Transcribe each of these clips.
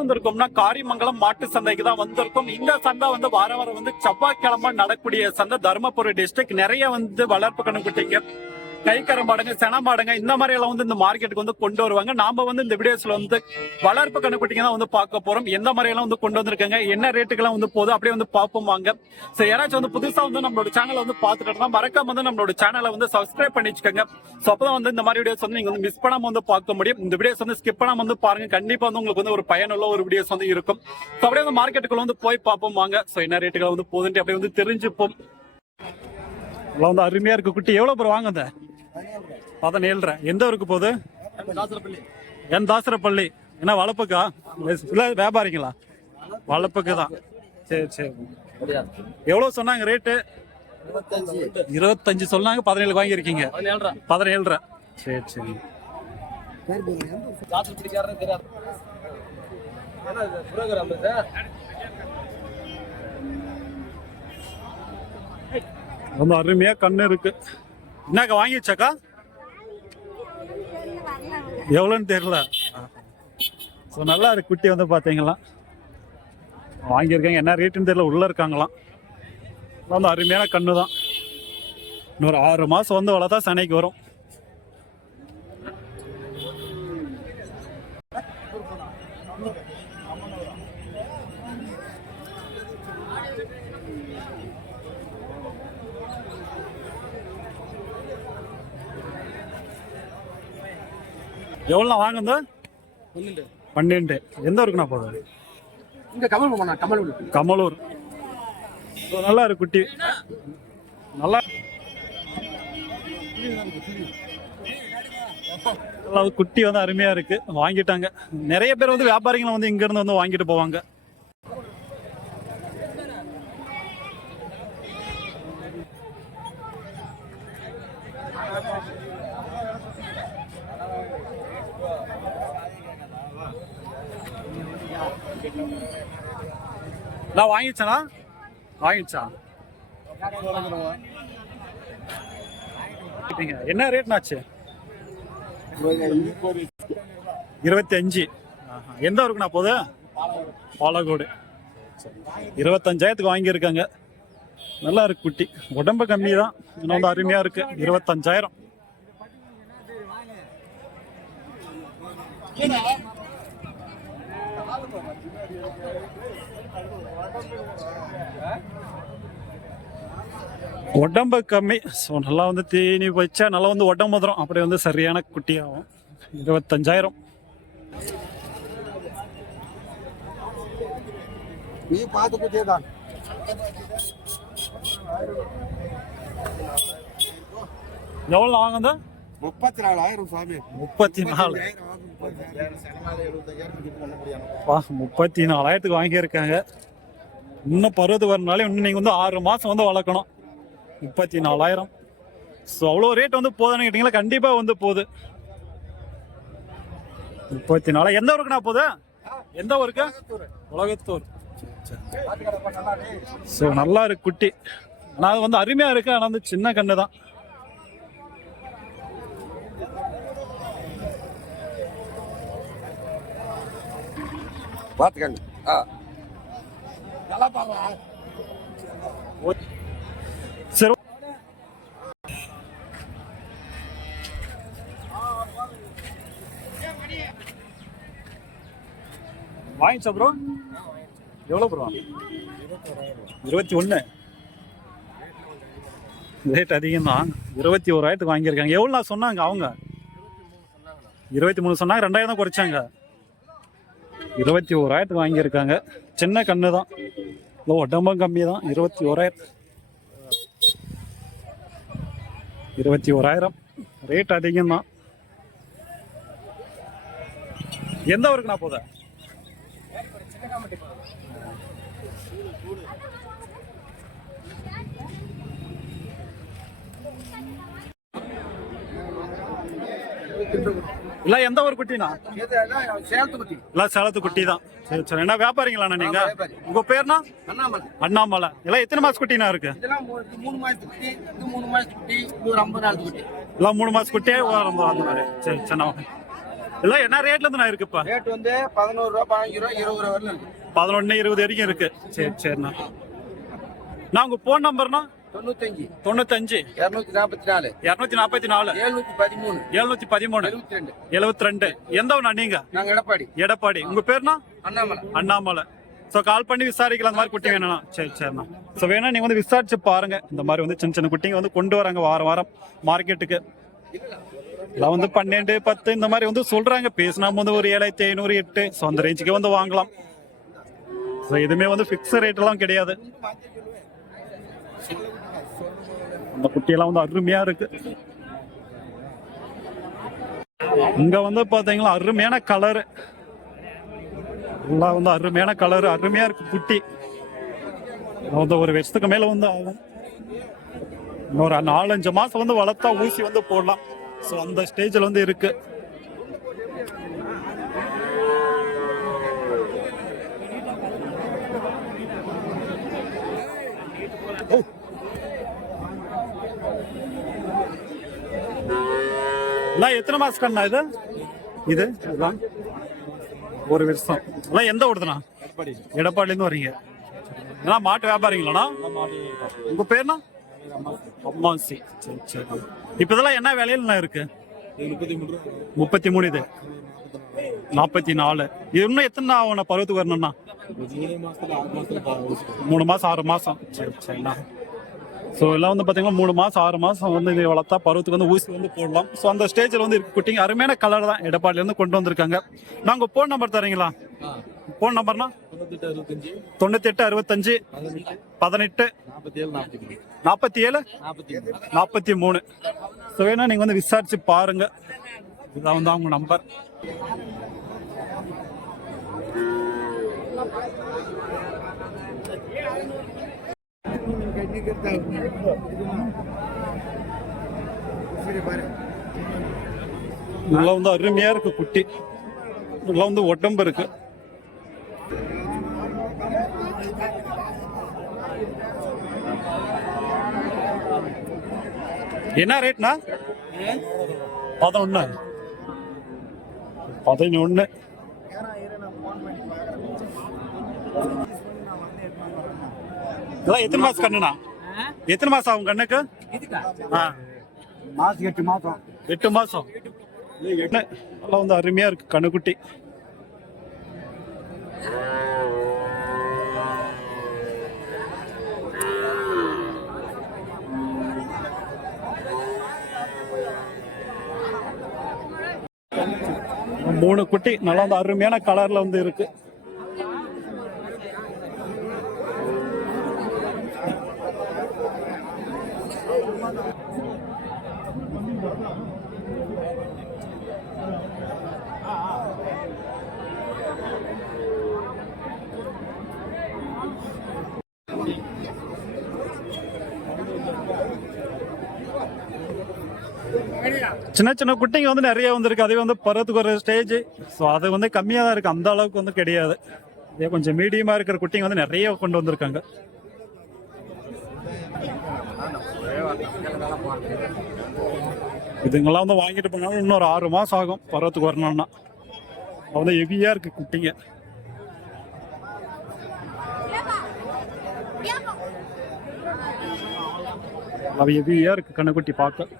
வந்திருக்கோம்னா காரிமங்கலம் மாட்டு சந்தைக்கு தான் வந்திருக்கோம். இந்த சந்தை வந்து வார வாரம் வந்து செவ்வாய்க்கிழமை நடக்கூடிய சந்தை தருமபுரி டிஸ்ட்ரிக்ட் நிறைய வந்து வளர்ப்பு கண்ணுக்குட்டிங்க. கைக்கர மாடுங்க சென மாடுங்க இந்த மாதிரி எல்லாம் வந்து இந்த மார்க்கெட்டுக்கு வந்து கொண்டு வருவாங்க. நாம வந்து இந்த வீடியோஸ்ல வந்து வளர்ப்பு கண்ணுக்குட்டிங்க தான் வந்து பார்க்க போறோம். எந்த மாதிரி எல்லாம் வந்து கொண்டு வந்திருக்காங்க என்ன ரேட்டுக்கெல்லாம் வந்து போகுது அப்படியே வந்து பார்ப்போம் வாங்க. ஸோ யாராச்சும் வந்து புதுசா வந்து நம்மளோட சேனலை வந்து பார்த்துட்டு மறக்காம வந்து நம்மளோட சேனலை வந்து சப்ஸ்கிரைப் பண்ணி வச்சுக்கோங்க ஸோ அப்பதான் வந்து இந்த மாதிரி வீடியோஸ் வந்து நீங்க வந்து மிஸ் பண்ணாம வந்து பார்க்க முடியும். இந்த வீடியோஸ் வந்து ஸ்கிப் பண்ணாம வந்து பாருங்க. கண்டிப்பா வந்து உங்களுக்கு வந்து ஒரு பயனுள்ள ஒரு வீடியோஸ் வந்து இருக்கும். ஸோ அப்படியே வந்து மார்க்கெட்டுக்குள்ள வந்து போய் பார்ப்போம் வாங்க. ஸோ என்ன ரேட்டுகள் வந்து போகுதுன்ட்டு அப்படியே வந்து தெரிஞ்சுப்போம். வந்து அருமையா இருக்கு குட்டி. எவ்வளவு பேர் வாங்க அந்த பதினேழு எந்த ஊருக்கு போகுது? என் தாசரப்பள்ளி. என்ன வளப்புக்கா? இல்லை வியாபாரிங்களா? வளர்ப்புக்கு தான். சரி சரி. எவ்வளோ சொன்னாங்க ரேட்டு இருபத்தஞ்சு சொன்னாங்க பதினேழு வாங்கியிருக்கீங்க. பதினேழு சரி சரி. ரொம்ப அருமையா கண்ணு இருக்கு. என்னக்கா வாங்கிடுச்சாக்கா எவ்வளோன்னு தெரியல. ஸோ நல்லா இருக்கு குட்டி வந்து பார்த்தீங்களா வாங்கியிருக்காங்க. என்ன ரேட்டுன்னு தெரியல. உள்ளே இருக்காங்களாம். வந்து அருமையான கண்ணு தான் இன்னொரு ஆறு மாதம் வந்து வளர்த்தா சனைக்கு வரும். எவ்வளோ வாங்குந்த பன்னெண்டு. எந்த ஊருக்குண்ணா போகுது? இங்க கமல். கமலூர். So, நல்லா இருக்கு குட்டி. நல்லா நல்லா குட்டி வந்து அருமையா இருக்கு. வாங்கிட்டாங்க. நிறைய பேர் வந்து வியாபாரிகள் வந்து இங்க இருந்து வந்து வாங்கிட்டு போவாங்க. நான் வாங்கிச்சேனா வாங்கிச்சா என்ன ரேட்னாச்சு? இருபத்தி அஞ்சு எந்த ஊருக்குண்ணா போது பாலக்கோடு. இருபத்தஞ்சாயிரத்துக்கு வாங்கியிருக்காங்க. நல்லா இருக்கு குட்டி. உடம்பு கம்மி தான். இன்னும் வந்து அருமையா இருக்கு. இருபத்தஞ்சாயிரம். உடம்பு கம்மி. ஸோ நல்லா வந்து தீனி வச்சா நல்லா வந்து உடம்பு வந்துடும் அப்படியே வந்து சரியான குட்டியாகும். இருபத்தஞ்சாயிரம். நீ பார்த்து குட்டியே தான் எவ்வளோ வாங்குது முப்பத்தி நாலாயிரம் சாமி. முப்பத்தி நாலு வா முப்பத்தி நாலாயிரத்துக்கு வாங்கியிருக்காங்க. இன்னும் பருவத்து வரனாலே இன்னும் நீங்கள் வந்து ஆறு மாதம் வந்து வளர்க்கணும். முப்பத்தி நாலாயிரம் ஸோ அவ்வளோ ரேட் வந்து போதுன்னு கேட்டிங்களா? கண்டிப்பாக வந்து போகுது. முப்பத்தி நாலு எந்த ஊருக்குண்ணா போகுது? எந்த ஊருக்கு? உலகத்தூர். ஸோ நல்லா இருக்கு குட்டி. ஆனால் அது வந்து அருமையாக இருக்கு. ஆனால் வந்து சின்ன கண்ணு தான் பார்த்துக்கங்க ஆ. நல்லா பாருங்க. சரி. வாங்கிச்சா ப்ரோ எவ்வளோ ப்ரோ இருபத்தி ஒன்று ரேட் அதிகம்தான். இருபத்தி ஓராயிரத்துக்கு வாங்கியிருக்காங்க. எவ்வளோ சொன்னாங்க அவங்க? இருபத்தி மூணு சொன்னாங்க ரெண்டாயிரம் தான் குறைச்சாங்க. இருபத்தி ஓராயிரத்துக்கு வாங்கியிருக்காங்க. சின்ன கண்ணு தான். இல்லை உடம்பும் கம்மி தான். இருபத்தி ஓராயிரம். இருபத்தி ஓராயிரம். ரேட் அதிகம் தான் எந்த ஊருக்கு நான் you. இல்ல எந்த ஊர் குட்டினா? சேலத்து குட்டி இல்ல சேலத்து குட்டி தான். சரி சரி. என்ன வியாபாரிங்களாண்ணா நீங்க. உங்க பேர்னா? அண்ணாமலை. அண்ணாமலை. எல்லாம் எத்தனை மாச குட்டினா இருக்கு? மூணு குட்டி மூணு ஒரு ஐம்பது நாள் குட்டி. எல்லாம் மூணு மாச குட்டியே வரும் அந்த மாதிரி சரி சரி எல்லாம் என்ன ரேட்ல இருந்து நான் இருக்குப்பா ரேட் வந்து பதினோரு ரூபா பதினஞ்சு ரூபா இருபது ரூபா வரல இருக்கு. பதினொன்னு இருபது வரைக்கும் இருக்கு. சரி சரிண்ணா. நான் உங்க போன் நம்பர்னா தொண்ணூத்தஞ்சு. தொண்ணூத்தஞ்சு. இருநூத்தி நாற்பத்தி நாலு. இருநூத்தி நாற்பத்தி நாலு. எழுநூத்தி பதிமூணு. எழுநூத்தி பதிமூணு. எழுபத்தி ரெண்டு. எழுபத்தி ரெண்டு. எந்த ஊர்ண்ணா நீங்க? நாங்க எடப்பாடி. எடப்பாடி. உங்க பேர்னா? அண்ணாமலை. அண்ணாமலை. ஸோ கால் பண்ணி விசாரிக்கலாம். அந்த மாதிரி குட்டி வேணும்னா. சரி சரிண்ணா. ஸோ வேணா நீங்க வந்து விசாரிச்சு பாருங்க. இந்த மாதிரி வந்து சின்ன சின்ன குட்டிங்க வந்து கொண்டு வராங்க வாரம் வாரம் மார்க்கெட்டுக்கு. எல்லாம் வந்து பன்னெண்டு பத்து இந்த மாதிரி வந்து சொல்றாங்க. பேசினா வந்து ஒரு ஏழாயிரத்தி ஐநூறு எட்டு. ஸோ அந்த ரேஞ்சுக்கு வந்து வாங்கலாம். ஸோ எதுவுமே வந்து ஃபிக்ஸ் ரேட் எல்லாம் கிடையாது. அந்த குட்டியெல்லாம் வந்து அருமையா இருக்கு. இங்க வந்து பாத்தீங்களா அருமையான கலரு எல்லாம் வந்து அருமையான கலரு அருமையா இருக்கு குட்டி. வந்து ஒரு வருஷத்துக்கு மேல வந்து ஆகும். இன்னொரு நாலஞ்சு மாசம் வந்து வளர்த்தா ஊசி வந்து போடலாம். ஸோ அந்த ஸ்டேஜில் வந்து இருக்குது எல்லாம் எத்தனை மாசம் கண்ணா இது? இது? இதெல்லாம் ஒரு வருஷம் எல்லாம் எந்த ஊடுதுண்ணா எடப்பாடிலேருந்து வரீங்க. எல்லாம் மாட்டு வியாபாரிங்களாண்ணா? உங்க பேர்னா அம்மாசி. சரி சரி. இப்போ இதெல்லாம் என்ன விலையில இருக்கு? முப்பத்தி மூணு இது. நாற்பத்தி நாலு. இது இன்னும் எத்தனை நாள் ஆகும் நான் பருவத்துக்கு வரணும்னா மூணு மாசம் ஆறு மாசம். சரி சரிண்ணா. ஸோ எல்லாம் வந்து பார்த்தீங்கன்னா மூணு மாசம் ஆறு மாசம் வந்து இது வளர்த்தா பருவத்துக்கு வந்து ஊசி வந்து போடலாம். ஸோ அந்த ஸ்டேஜில் வந்து இருக்கு குட்டிங்க அருமையான கலர் தான் எடப்பாடிலேருந்து கொண்டு வந்திருக்காங்க. நாங்கள் ஃபோன் நம்பர் தரீங்களா? ஃபோன் நம்பர்னா தொண்ணூத்தெட்டு அறுபத்தஞ்சு. பதினெட்டு. நாற்பத்தி ஏழு நாற்பத்தி மூணு ஸோ வேணா நீங்கள் வந்து விசாரிச்சு பாருங்க. இதான் வந்து அவங்க நம்பர் இதெல்லாம் வந்து அருமையா இருக்கு குட்டி. இதெல்லாம் வந்து உடம்பு இருக்கு. என்ன ரேட்னா பதினொன்னு. பதினொன்னு. இதெல்லாம் எத்தனை மாசம் கண்ணுண்ணா? எத்தனை மாசம் ஆகும் கண்ணுக்கு? மாசம் எட்டு மாசம். எட்டு மாசம். நல்லா வந்து அருமையா இருக்கு கண்ணுக்குட்டி. மூணு குட்டி. நல்லா வந்து அருமையான கலர்ல வந்து இருக்கு. சின்ன சின்ன குட்டிங்க வந்து நிறைய வந்திருக்கு. அதே வந்து பருவத்துக்கு ஒரு ஸ்டேஜ் ஸோ அது வந்து கம்மியாக தான் இருக்கு. அந்த அளவுக்கு வந்து கிடையாது. இதே கொஞ்சம் மீடியமா இருக்கிற குட்டிங்க வந்து நிறைய கொண்டு வந்திருக்காங்க. இதுங்கெல்லாம் வந்து வாங்கிட்டு போனாலும் இன்னொரு ஆறு மாசம் ஆகும் பருவத்துக்கு வரணும்னா. அது வந்து ஹெவியா இருக்கு குட்டிங்க. அது ஹெவியா இருக்கு கண்ணுக்குட்டி பார்க்க.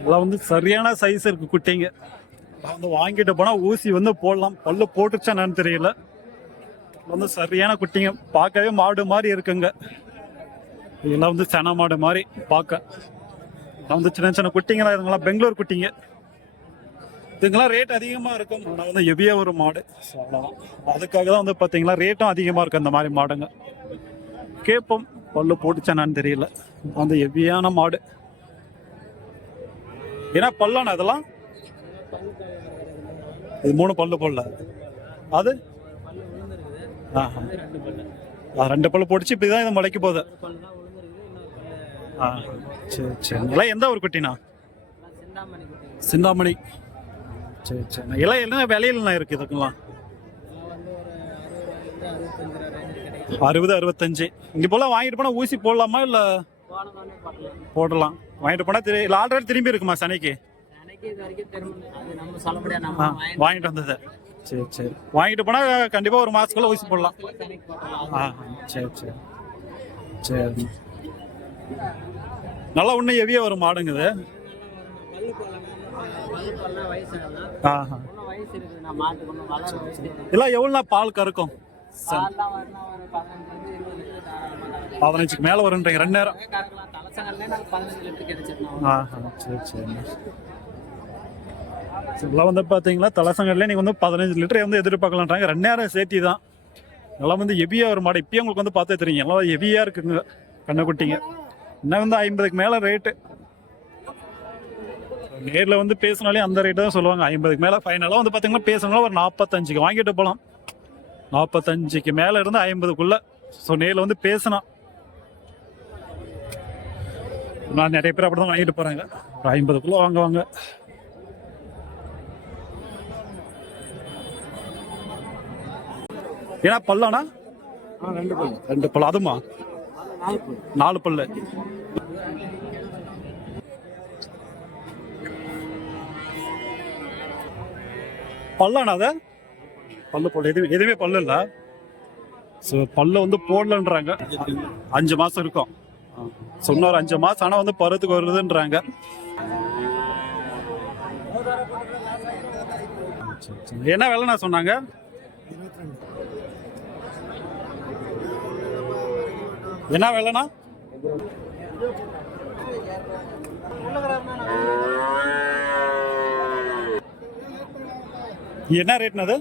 இதெல்லாம் வந்து சரியான சைஸ் இருக்கு குட்டைங்க. வந்து வாங்கிட்டு போனா ஊசி வந்து போடலாம். பல்லு போட்டுச்சா என்னன்னு தெரியல. வந்து சரியான குட்டிங்க. பார்க்கவே மாடு மாதிரி இருக்குங்க. இதெல்லாம் வந்து சென மாடு மாதிரி பார்க்க. வந்து சின்ன சின்ன குட்டிங்க தான் இதுங்களாம் பெங்களூர் குட்டிங்க. இதுங்கெல்லாம் ரேட் அதிகமாக இருக்கும். ஆனால் வந்து ஹெவியாக ஒரு மாடு. சொல்லலாம் அதுக்காக தான் வந்து பார்த்தீங்களா ரேட்டும் அதிகமாக இருக்கும் அந்த மாதிரி மாடுங்க. கேட்போம். பல்லு போட்டுச்சானான்னு தெரியல. வந்து ஹெவியான மாடு. ஏன்னா பல்லான அதெல்லாம்? இது மூணு பல்லு போடல. அது. ஆ, ரெண்டு பல்லு போட்டுச்சு இப்படிதான் இது முளைக்க போகுது. ஆ, சரி சரி. இலை எந்த ஒரு குட்டினா சிந்தாமணி. சரி சரி. இலை என்ன விலையில இருக்கு இதுக்கெல்லாம்? அறுபது அறுபத்தஞ்சு. இங்க போல வாங்கிட்டு போனா ஊசி போடலாமா இல்ல? போடலாம். வாங்கிட்டு போனா திரு இல்ல ஆல்ரெடி திரும்பி இருக்குமா சனிக்கு? வாங்கிட்டு வந்தது. சரி சரி. வாங்கிட்டு போனா கண்டிப்பா ஒரு மாசத்துக்குள்ள ஊசி போடலாம். ஆ சரி சரி. சரி. நல்லா இன்னும் ஹெவியா வரும் மாடுங்குது. ஆஹா இதெல்லாம் எவ்வளோ பால் கறக்கும்? பதினஞ்சுக்கு மேல வருன்றீங்க ரெண்டு நேரம். ஆஹா சரி சரி. இதெல்லாம் வந்து பார்த்தீங்களா தலசங்கடலே நீங்கள் வந்து பதினஞ்சு லிட்டர் வந்து எதிர்பார்க்கலான்றாங்க. ரெண்டு நேரம் சேர்த்தி தான். எல்லாம் வந்து ஹெவியாக ஒரு மாடு. இப்போயே உங்களுக்கு வந்து பார்த்தே தெரியும். எல்லாம் ஹெவியாக இருக்குங்க. கண்ணுக்குட்டிங்க இன்னும் வந்து ஐம்பதுக்கு மேலே ரேட்டு நேரில் வந்து பேசினாலே அந்த ரேட்டு தான் சொல்லுவாங்க. ஐம்பதுக்கு மேலே ஃபைனலாக வந்து பார்த்தீங்கன்னா பேசணும்னா ஒரு நாற்பத்தஞ்சுக்கு வாங்கிட்டு போகலாம் நாற்பத்தஞ்சுக்கு மேலே இருந்து ஐம்பதுக்குள்ளே. ஸோ நேரில் வந்து பேசினா. நான் நிறைய பேர் அப்படி தான் வாங்கிட்டு போகிறாங்க ஒரு ஐம்பதுக்குள்ளே வாங்குவாங்க. ஏன்னா பல்லானா? ரெண்டு பல்லு. ரெண்டு பல்லு. அதுமா? நாலு பல்லு. பல்லானா அது? பல்லு போடல. எதுவுமே எதுவுமே பல்லு இல்ல. ஸோ பல்லு வந்து போடலன்றாங்க. அஞ்சு மாசம் இருக்கும். சொன்னார் அஞ்சு மாசம் ஆனா வந்து பருவத்துக்கு வருதுன்றாங்க. என்ன வேலைண்ணா சொன்னாங்க? என்ன வேலைண்ணா என்ன ரேட்னா அது?